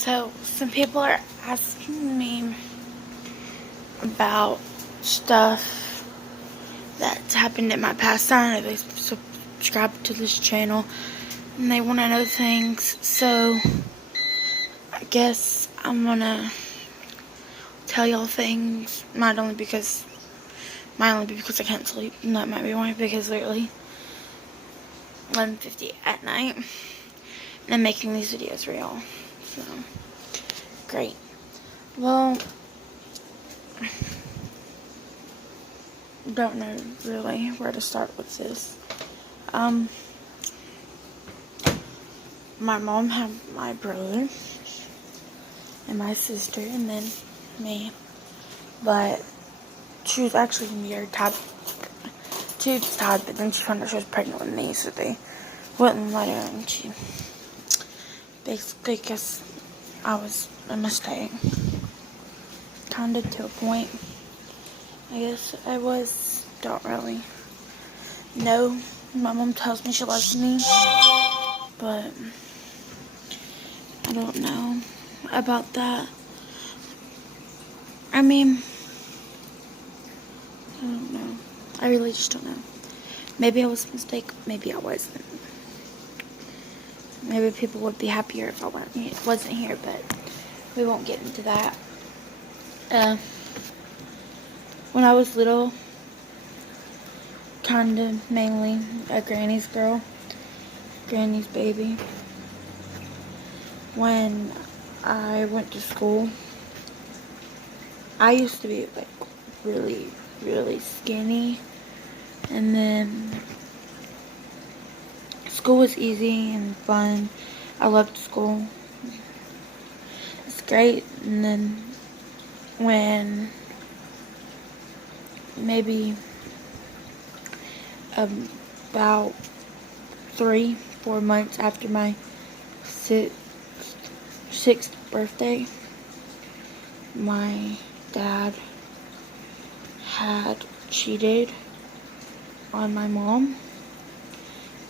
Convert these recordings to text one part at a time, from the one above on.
So, some people are asking me about stuff that's happened in my past. I know they subscribe to this channel and they want to know things. So, I guess I'm gonna tell y'all things. Might only be because I can't sleep. And that might be why, because literally 11:50 at night. And I'm making these videos for y'all. So, great. Well, don't know really where to start with this. My mom had my brother and my sister and then me, but she was actually tied, but then she found out she was pregnant with me, so they wouldn't let her, and she basically guess I was a mistake, kinda to a point. I guess I was. Don't really know. My mom tells me she loves me, but I don't know about that. I mean, I don't know. I really just don't know. Maybe I was a mistake. Maybe I wasn't. Maybe people would be happier if I wasn't here, but we won't get into that. When I was little, kinda mainly a granny's girl, granny's baby. When I went to school, I used to be like really, really skinny, and then school was easy and fun. I loved school. It's great. And then when maybe about 3-4 months after my sixth birthday, my dad had cheated on my mom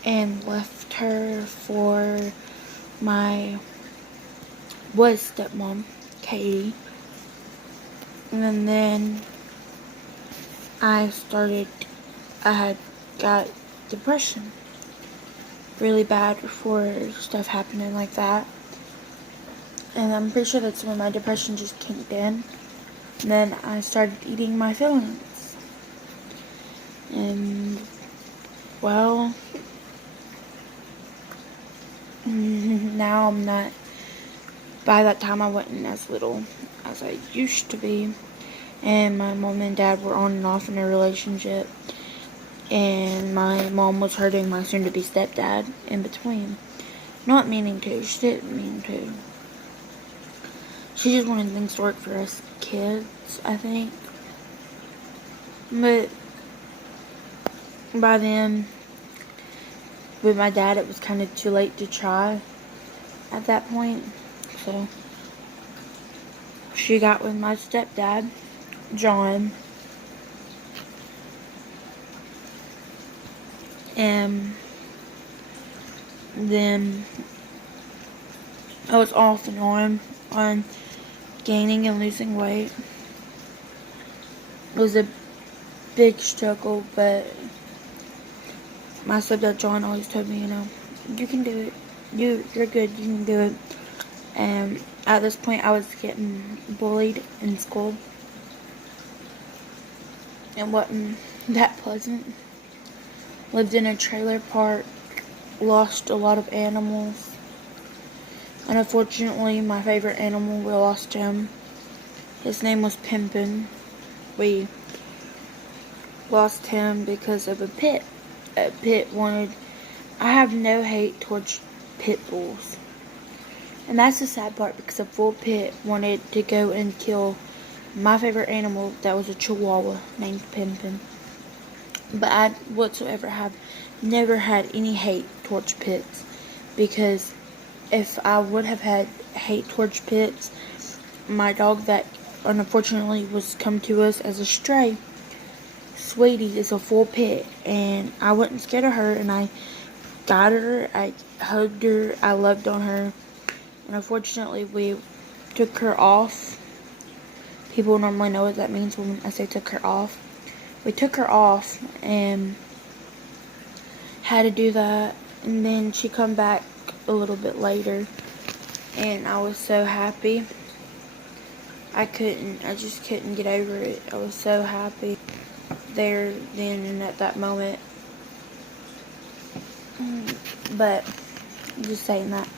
and left her for my stepmom, Katie. And then I had got depression really bad for stuff happening like that. And I'm pretty sure that's when my depression just kicked in. And then I started eating my feelings. And, well, now I'm not. By that time, I wasn't as little as I used to be. And my mom and dad were on and off in a relationship. And my mom was hurting my soon-to-be stepdad in between. Not meaning to. She didn't mean to. She just wanted things to work for us kids, I think. But by then, with my dad, it was kind of too late to try at that point. So she got with my stepdad, John. And then I was off and on gaining and losing weight. It was a big struggle, but my stepdad John always told me, you can do it. You're good. You can do it. And at this point, I was getting bullied in school. It wasn't that pleasant. Lived in a trailer park. Lost a lot of animals. And unfortunately, my favorite animal, we lost him. His name was Pimpin. We lost him because of a pit. A pit wanted... I have no hate towards pit bulls. And that's the sad part, because a full pit wanted to go and kill my favorite animal that was a chihuahua named Pimpin. But I whatsoever have never had any hate towards pits, because if I would have had hate towards pits, my dog that unfortunately was come to us as a stray, Sweetie, is a full pit, and I wasn't scared of her, and I got her, I hugged her, I loved on her, And unfortunately, we took her off. People normally know what that means when I say took her off. We took her off and had to do that. And then she come back a little bit later. And I was so happy. I just couldn't get over it. I was so happy there, then, and at that moment. But, just saying that.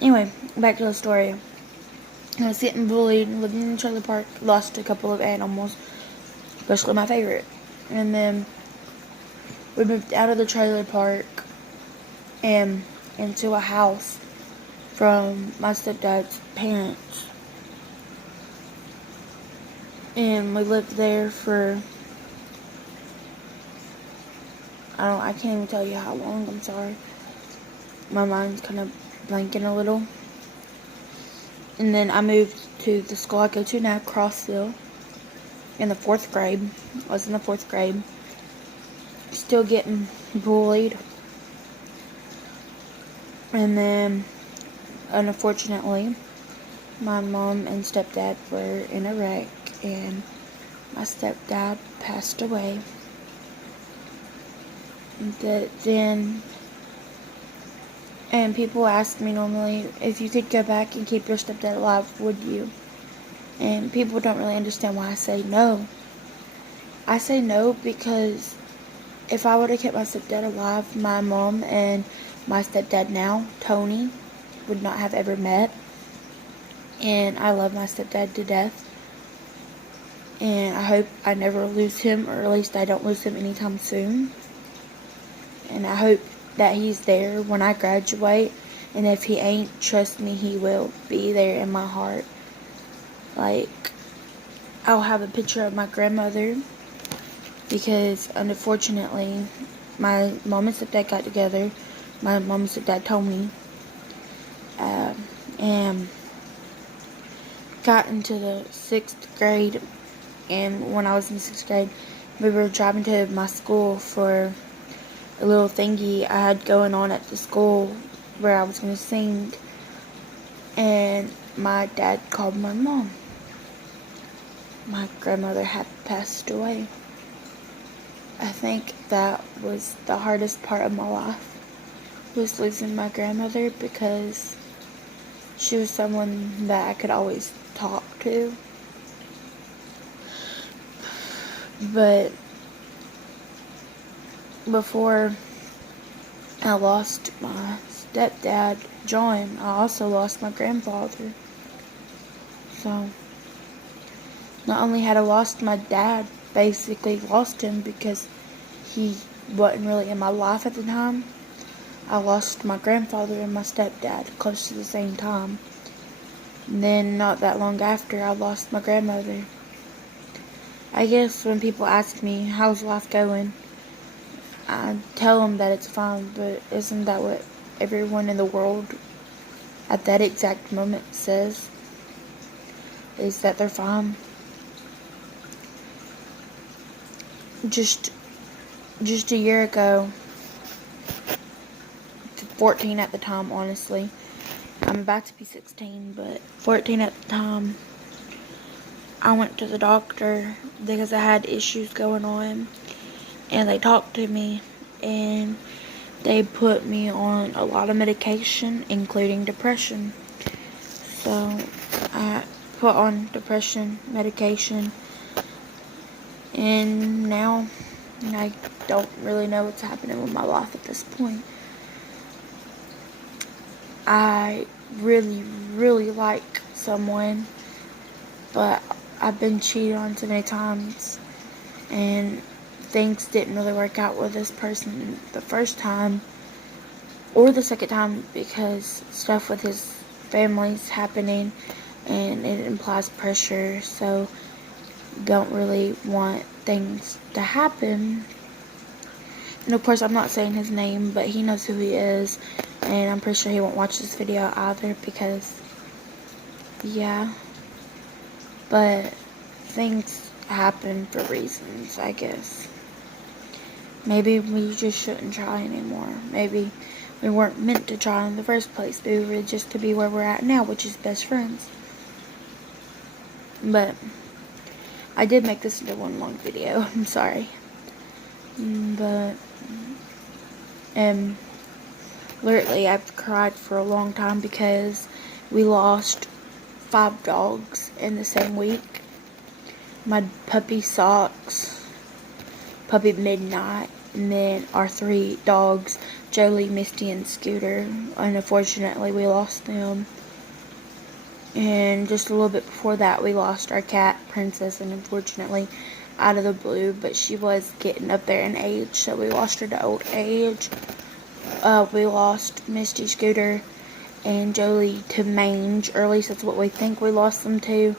Anyway, back to the story. I was getting bullied, living in a trailer park, lost a couple of animals, especially my favorite. And then we moved out of the trailer park and into a house from my stepdad's parents. And we lived there for, I can't even tell you how long, I'm sorry. My mind's kind of blanking a little. And then I moved to the school I go to now, Crossville, in the 4th grade. I was in the 4th grade. Still getting bullied. And then, unfortunately, my mom and stepdad were in a wreck, and my stepdad passed away. And people ask me normally, if you could go back and keep your stepdad alive, would you? And people don't really understand why I say no. I say no because if I would have kept my stepdad alive, my mom and my stepdad now, Tony, would not have ever met. And I love my stepdad to death. And I hope I never lose him, or at least I don't lose him anytime soon. And I hope that he's there when I graduate. And if he ain't, trust me, he will be there in my heart. Like, I'll have a picture of my grandmother, because unfortunately, my mom and stepdad got together. My mom and stepdad told me, and got into the 6th grade. And when I was in 6th grade, we were driving to my school for a little thingy I had going on at the school where I was going to sing. And my dad called my mom. My grandmother had passed away. I think that was the hardest part of my life, was losing my grandmother, because she was someone that I could always talk to. But before I lost my stepdad, John, I also lost my grandfather. So, not only had I lost my dad, basically lost him because he wasn't really in my life at the time, I lost my grandfather and my stepdad close to the same time. And then, not that long after, I lost my grandmother. I guess when people ask me, how's life going, I tell them that it's fine, but isn't that what everyone in the world at that exact moment says? Is that they're fine? Just a year ago, 14 at the time, honestly. I'm about to be 16, but 14 at the time. I went to the doctor because I had issues going on, and they talked to me, and they put me on a lot of medication, including depression. So I put on depression medication, and now I don't really know what's happening with my life at this point. I really, really like someone, but I've been cheated on so many times, and things didn't really work out with this person the first time or the second time, because stuff with his family's happening and it implies pressure, so don't really want things to happen. And of course, I'm not saying his name, but he knows who he is, and I'm pretty sure he won't watch this video either, because yeah, but things happen for reasons, I guess. Maybe we just shouldn't try anymore. Maybe We weren't meant to try in the first place. We were just to be where we're at now, which is best friends. But I did make this into one long video. I'm sorry. But literally I've cried for a long time because we lost 5 dogs in the same week. My puppy Socks, puppy Midnight, and then our 3 dogs, Jolie, Misty, and Scooter. And unfortunately we lost them. And just a little bit before that we lost our cat, Princess, and unfortunately out of the blue, but she was getting up there in age, so we lost her to old age. We lost Misty, Scooter, and Jolie to mange, or at least that's what we think we lost them to.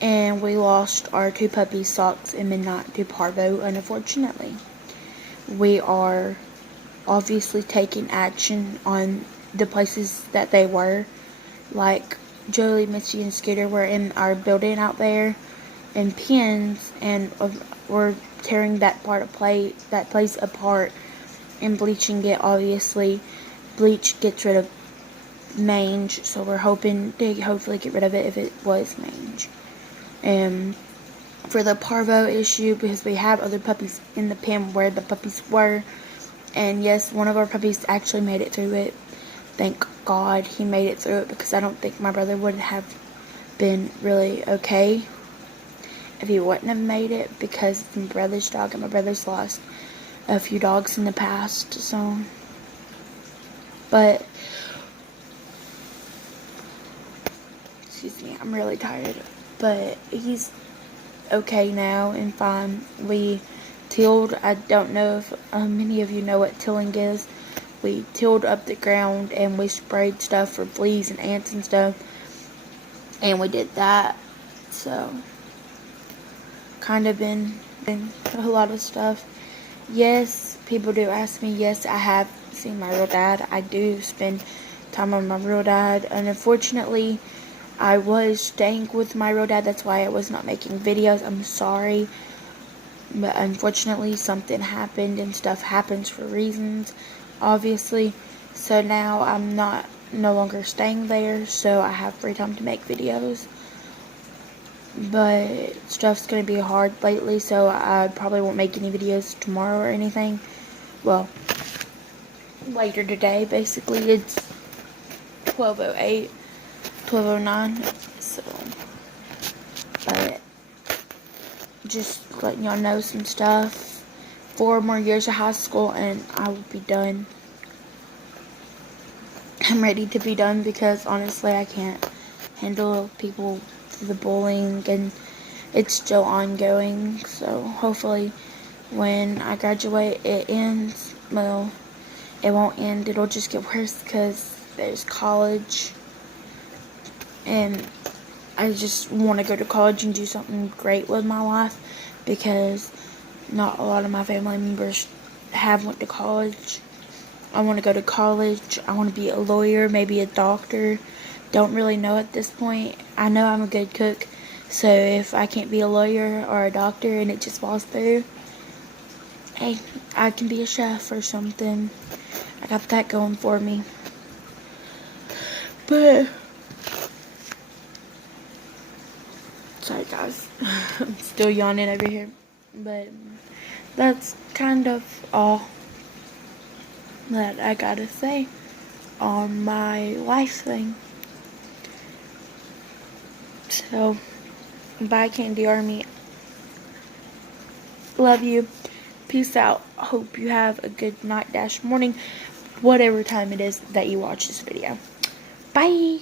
And we lost our 2 puppies, Socks and Midnight, to parvo, unfortunately. We are obviously taking action on the places that they were. Like, Jolie, Misty, and Scooter were in our building out there in pens, and we're tearing that place apart and bleaching it. Obviously, bleach gets rid of mange, so we're hoping to hopefully get rid of it if it was mange. And for the parvo issue, because we have other puppies in the pen where the puppies were, and yes, one of our puppies actually made it through it. Thank God he made it through it, because I don't think my brother would have been really okay if he wouldn't have made it, because it's my brother's dog, and my brother's lost a few dogs in the past, so. But, excuse me, I'm really tired. But he's okay now and fine. We tilled. I don't know if many of you know what tilling is. We tilled up the ground and we sprayed stuff for fleas and ants and stuff. And we did that. So, kind of been a lot of stuff. Yes, people do ask me. Yes, I have seen my real dad. I do spend time with my real dad. And unfortunately, I was staying with my real dad. That's why I was not making videos. I'm sorry. But unfortunately, something happened, and stuff happens for reasons, obviously. So now I'm no longer staying there, so I have free time to make videos. But stuff's going to be hard lately, so I probably won't make any videos tomorrow or anything. Well, later today, basically. It's 12:08. 12:09, so, but just letting y'all know some stuff. 4 more years of high school and I will be done. I'm ready to be done because honestly I can't handle people, the bullying, and it's still ongoing. So hopefully when I graduate it ends. Well, it won't end, it'll just get worse because there's college. And I just want to go to college and do something great with my life, because not a lot of my family members have went to college. I want to go to college. I want to be a lawyer, maybe a doctor. Don't really know at this point. I know I'm a good cook, so if I can't be a lawyer or a doctor and it just falls through, hey, I can be a chef or something. I got that going for me. But sorry guys, I'm still yawning over here, but that's kind of all that I gotta say on my life thing. So, bye Candy Army, love you, peace out, hope you have a good night / morning, whatever time it is that you watch this video. Bye!